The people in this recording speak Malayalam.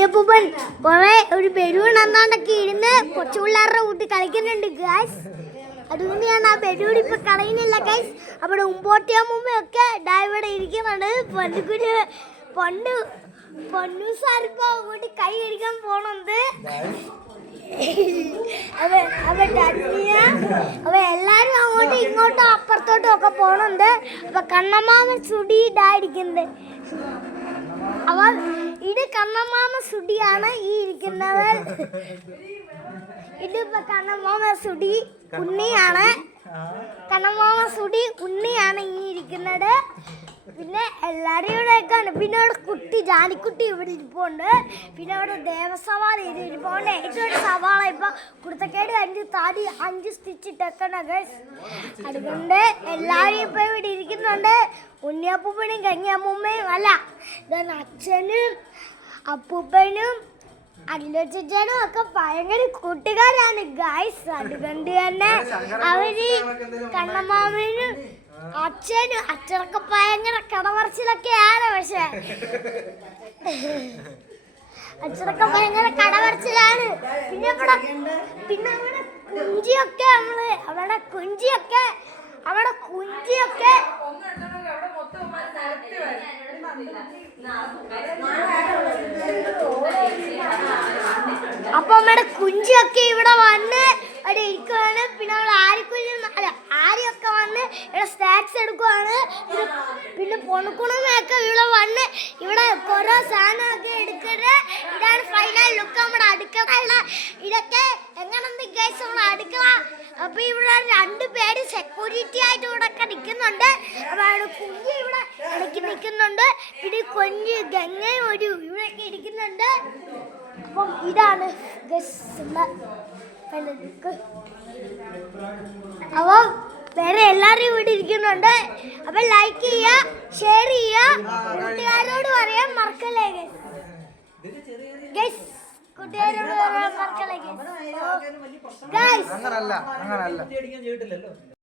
ഉണ്ണിയപ്പൂപ്പൻ കുറെ ഒരു ബലൂൺ എന്നാണ്ടൊക്കെ ഇരുന്ന് കൊച്ചു പിള്ളേരുടെ കൂട്ടി കളിക്കുന്നുണ്ട് ഗൈസ്. അതുകൊണ്ട് ഞാൻ ആ ബലൂൺ ഇപ്പൊ കളയുന്നില്ല ഗൈസ്. അവിടെ ഉമ്പോട്ടിയമ്മയൊക്കെ ഇവിടെ ഇരിക്കുന്നുണ്ട്. പൊന്നൂസാരിപ്പോ അങ്ങോട്ട് കൈ കഴിക്കാൻ പോണുണ്ട്. അവ എല്ലാരും അങ്ങോട്ടും ഇങ്ങോട്ടും അപ്പുറത്തോട്ടും ഒക്കെ പോണുണ്ട്. അപ്പൊ കണ്ണമ്മാമൻ സുടി ഇടായിരിക്കുന്നത്. ഇത് കണ്ണമ്മാമ സുടിയാണ് ഈ ഇരിക്കുന്നത്. ഇതിപ്പോ കണ്ണമ്മാമ സുടി ഉണ്ണിയാണ്. കണ്ണമ്മാമ സുടി ഉണ്ണിയാണ് ഈ ഇരിക്കുന്നത്. പിന്നെ എല്ലാവരും ഇവിടെയൊക്കെ ഉണ്ട്. പിന്നെ അവിടെ കുട്ടി ജാനിക്കുട്ടി ഇവിടെ ഇരിപ്പുണ്ട്. പിന്നെ അവിടെ ദേവസവാള ഇത് ഇരിപ്പുണ്ട്. ഏറ്റവും സവാള ഇപ്പൊ കുടുത്തക്കേട് 5 താടി 5 സ്റ്റിച്ച് ഇട്ടേക്കണ ഗൈസ്. അതുകൊണ്ട് എല്ലാവരും ഇപ്പൊ ഇവിടെ ഇരിക്കുന്നുണ്ട്. ഉണ്ണിയപ്പൂപ്പനും കഞ്ഞിയമ്മൂമ്മയും അല്ല, ഇതാണ് അച്ഛനും അപ്പൂപ്പനും അല്ലച്ചനും ഒക്കെ ഭയങ്കര കൂട്ടുകാരാണ് ഗൈസ്. അതുകൊണ്ട് തന്നെ അവര് കണ്ണമ്മാമനും അച്ഛനൊക്കെ ഭയങ്കര കടമറച്ചിലൊക്കെയാണ്. പക്ഷെ അച്ഛനൊക്കെ ഭയങ്കര കടമറച്ചിലാണ്. പിന്നെ അവിടെ കുഞ്ചിയൊക്കെ അവിടെ കുഞ്ചിയൊക്കെ അപ്പൊ നമ്മുടെ കുഞ്ചിയൊക്കെ ഇവിടെ വന്ന് അവിടെ ഇരിക്കുവാണ്. പിന്നെ അവിടെ ആര്യയൊക്കെ വന്ന് ഇവിടെ സ്നാക്സ് എടുക്കുവാണ്. പിന്നെ പൊണുക്കുണമൊക്കെ ഇവിടെ വന്ന് ഇവിടെ ഓരോ സാധനമൊക്കെ എടുക്കുന്നത്. ഇതാണ് ഫൈനൽ ലുക്ക് നമ്മുടെ അടുക്കള. ഇതൊക്കെ എങ്ങനെയുണ്ട് ഗൈസ് നമ്മുടെ അടുക്കള? അപ്പൊ ഇവിടെ 2 പേര് സെക്യൂരിറ്റി ആയിട്ട് ഇവിടെ ഒക്കെ നിൽക്കുന്നുണ്ട്. അപ്പൊ അവിടെ കുഞ്ഞ് ഇവിടെ ഇടയ്ക്ക് നിൽക്കുന്നുണ്ട്. പിന്നെ കൊഞ്ച് ഗംഗയും ഇവിടെയൊക്കെ ഇരിക്കുന്നുണ്ട്. അപ്പം ഇതാണ് അപ്പം വേറെ എല്ലാവരും ഇവിടെ ഇരിക്കുന്നുണ്ട്. അപ്പം ലൈക്ക് ചെയ്യുക, ഷെയർ ചെയ്യുക, കൂട്ടുകാരോട് പറയാൻ മറക്കല്ലേ ഗൈസ്. കൂട്ടുകാരോട് പറയാൻ മറക്കല്ലേ ഗൈസ്.